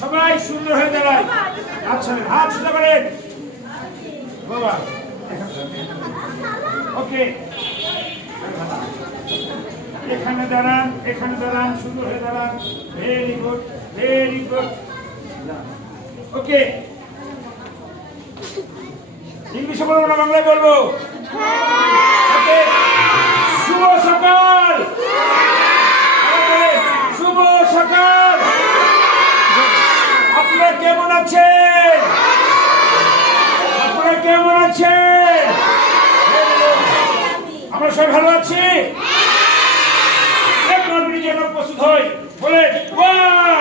সবাই সুন্দর হয়ে দাঁড়ায়। আচ্ছা হাত সোজা করেন বাবা। ওকে এখানে দাঁড়ান, এখানে দাঁড়ান, সুন্দর হয়ে দাঁড়ান। Very good, very good. Okay ইংলিশে বলবো না বাংলায় বলবো? ওকে শুভ সকাল, শুভ সকাল। আপনারা কেমন আছেন? আপনারা কেমন আছেন? আমরা সবাই ভালো আছি। প্রস্তুত হই বলেন 1